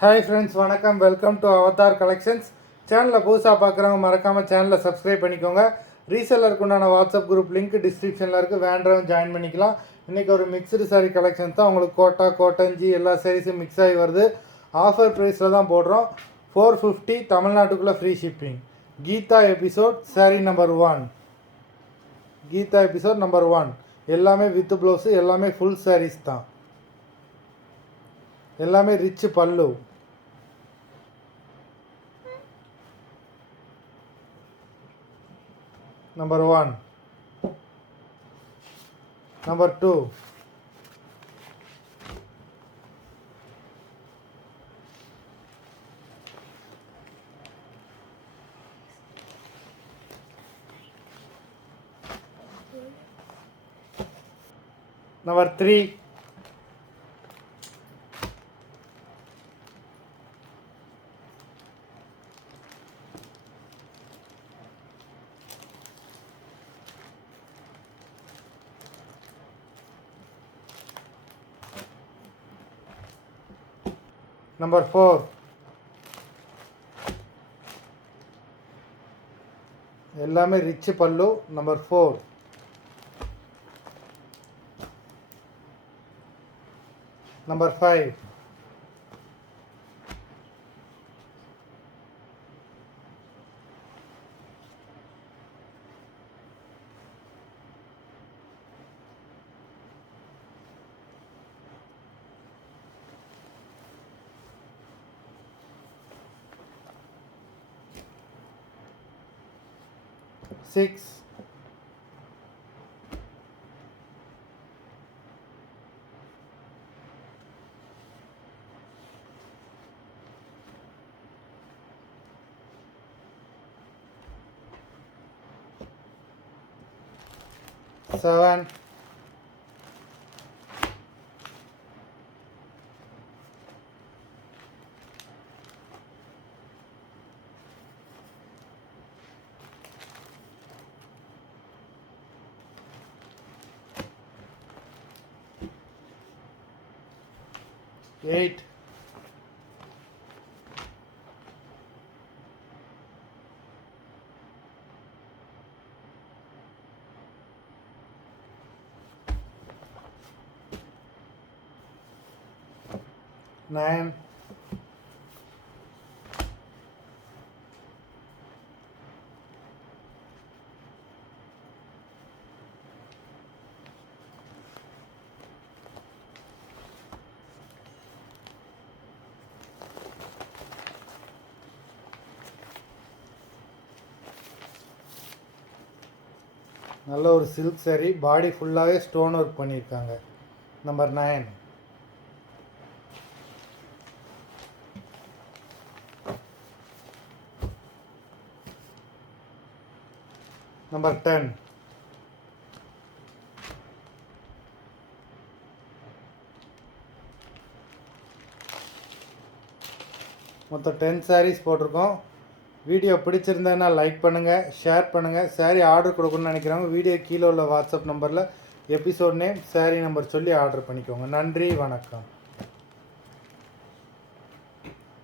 Hi friends, வணக்கம். Welcome to Avatar collections. சேனலில் புதுசாக பார்க்குறவங்க மறக்காமல் சேனலை சப்ஸ்கிரைப் பண்ணிக்கோங்க. ரீசெல்லருக்கு உண்டான வாட்ஸ்அப் குரூப் லிங்க் டிஸ்கிரிப்ஷனில் இருக்குது, வேண்டவங்க ஜாயின் பண்ணிக்கலாம். இன்றைக்கி ஒரு மிக்சடு சாரீ கலெக்ஷன்ஸ் தான். உங்களுக்கு கோட்டா, கோட்டஞ்சி எல்லா சாரீஸும் மிக்ஸ் ஆகி வருது. ஆஃபர் ப்ரைஸில் தான் போடுறோம். 450 தமிழ்நாட்டுக்குள்ளே free shipping. Geetha episode sari number 1. Geetha episode number 1 எல்லாமே வித் ப்ளவுஸு, எல்லாமே ஃபுல் சாரீஸ் தான். எல்லாமே rich pallu. Number 1. Number 2. Number 3. Number 4. எல்லாமே rich pallu. Number 4. Number 5. Six. Seven. Eight. Nine. நல்ல ஒரு சில்க் சாரீ, பாடி ஃபுல்லாகவே ஸ்டோன் ஒர்க் பண்ணியிருக்காங்க. நம்பர் 9. நம்பர் 10. மொத்தம் 10 சாரீஸ் போட்டிருக்கோம். வீடியோ பிடிச்சிருந்தேன்னா லைக் பண்ணுங்கள், ஷேர் பண்ணுங்கள். சாரீ ஆர்டர் கொடுக்கணும்னு நினைக்கிறவங்க வீடியோ கீழே உள்ள வாட்ஸ்அப் நம்பரில் எபிசோட் நேம், சாரீ நம்பர் சொல்லி ஆர்டர் பண்ணிக்கோங்க. நன்றி, வணக்கம்.